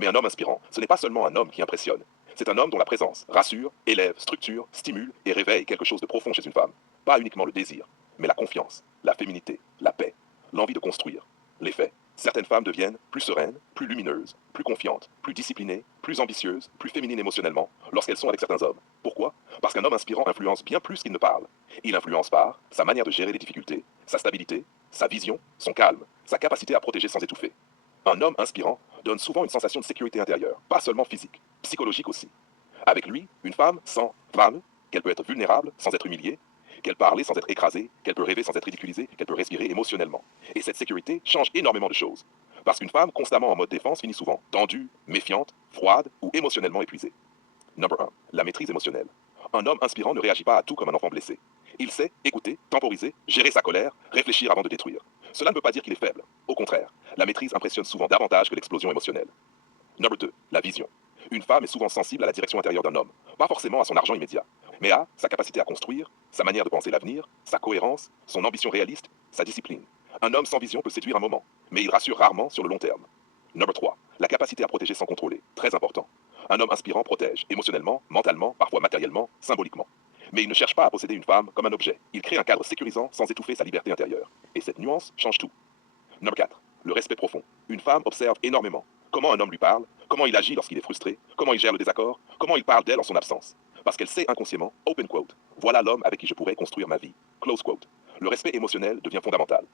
Mais un homme inspirant, ce n'est pas seulement un homme qui impressionne. C'est un homme dont la présence rassure, élève, structure, stimule et réveille quelque chose de profond chez une femme. Pas uniquement le désir, mais la confiance, la féminité, la paix, l'envie de construire. Les faits. Certaines femmes deviennent plus sereines, plus lumineuses, plus confiantes, plus disciplinées, plus ambitieuses, plus féminines émotionnellement lorsqu'elles sont avec certains hommes. Pourquoi? Parce qu'un homme inspirant influence bien plus qu'il ne parle. Il influence par sa manière de gérer les difficultés, sa stabilité, sa vision, son calme, sa capacité à protéger sans étouffer. Un homme inspirant donne souvent une sensation de sécurité intérieure, pas seulement physique, psychologique aussi. Avec lui, une femme sent femme, qu'elle peut être vulnérable sans être humiliée, qu'elle parle sans être écrasée, qu'elle peut rêver sans être ridiculisée, qu'elle peut respirer émotionnellement. Et cette sécurité change énormément de choses. Parce qu'une femme constamment en mode défense finit souvent tendue, méfiante, froide ou émotionnellement épuisée. Number 1. La maîtrise émotionnelle. Un homme inspirant ne réagit pas à tout comme un enfant blessé. Il sait écouter, temporiser, gérer sa colère, réfléchir avant de détruire. Cela ne veut pas dire qu'il est faible. Au contraire, la maîtrise impressionne souvent davantage que l'explosion émotionnelle. Number 2. La vision. Une femme est souvent sensible à la direction intérieure d'un homme, pas forcément à son argent immédiat, mais à sa capacité à construire, sa manière de penser l'avenir, sa cohérence, son ambition réaliste, sa discipline. Un homme sans vision peut séduire un moment, mais il rassure rarement sur le long terme. Number 3. La capacité à protéger sans contrôler, très important. Un homme inspirant protège, émotionnellement, mentalement, parfois matériellement, symboliquement. Mais il ne cherche pas à posséder une femme comme un objet. Il crée un cadre sécurisant sans étouffer sa liberté intérieure. Et cette nuance change tout. Number 4. Le respect profond. Une femme observe énormément. Comment un homme lui parle, comment il agit lorsqu'il est frustré, comment il gère le désaccord, comment il parle d'elle en son absence. Parce qu'elle sait inconsciemment, open quote, voilà l'homme avec qui je pourrais construire ma vie, close quote. Le respect émotionnel devient fondamental.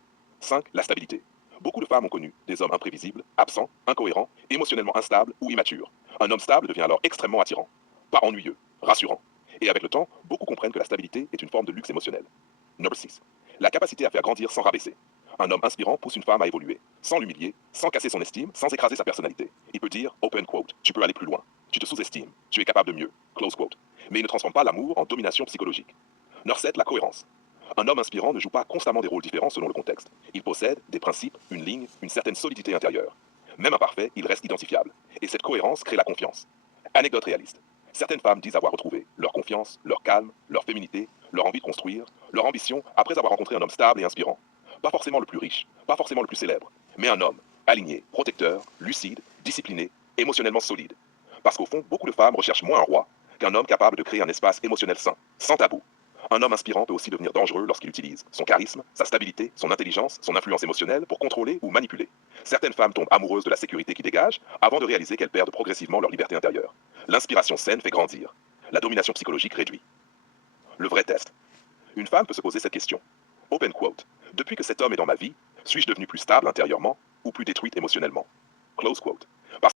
5. La stabilité. Beaucoup de femmes ont connu des hommes imprévisibles, absents, incohérents, émotionnellement instables ou immatures. Un homme stable devient alors extrêmement attirant, pas ennuyeux, rassurant. Et avec le temps, beaucoup comprennent que la stabilité est une forme de luxe émotionnel. Number 6. La capacité à faire grandir sans rabaisser. Un homme inspirant pousse une femme à évoluer, sans l'humilier, sans casser son estime, sans écraser sa personnalité. Il peut dire, open quote, tu peux aller plus loin, tu te sous-estimes, tu es capable de mieux, close quote. Mais il ne transforme pas l'amour en domination psychologique. Number 7. La cohérence. Un homme inspirant ne joue pas constamment des rôles différents selon le contexte. Il possède des principes, une ligne, une certaine solidité intérieure. Même imparfait, il reste identifiable. Et cette cohérence crée la confiance. Anecdote réaliste. Certaines femmes disent avoir retrouvé leur confiance, leur calme, leur féminité, leur envie de construire, leur ambition après avoir rencontré un homme stable et inspirant. Pas forcément le plus riche, pas forcément le plus célèbre, mais un homme aligné, protecteur, lucide, discipliné, émotionnellement solide. Parce qu'au fond, beaucoup de femmes recherchent moins un roi qu'un homme capable de créer un espace émotionnel sain, sans tabou. Un homme inspirant peut aussi devenir dangereux lorsqu'il utilise son charisme, sa stabilité, son intelligence, son influence émotionnelle pour contrôler ou manipuler. Certaines femmes tombent amoureuses de la sécurité qui dégage avant de réaliser qu'elles perdent progressivement leur liberté intérieure. L'inspiration saine fait grandir. La domination psychologique réduit. Le vrai test. Une femme peut se poser cette question. Open quote. Depuis que cet homme est dans ma vie, suis-je devenu plus stable intérieurement ou plus détruite émotionnellement? Close quote. Parce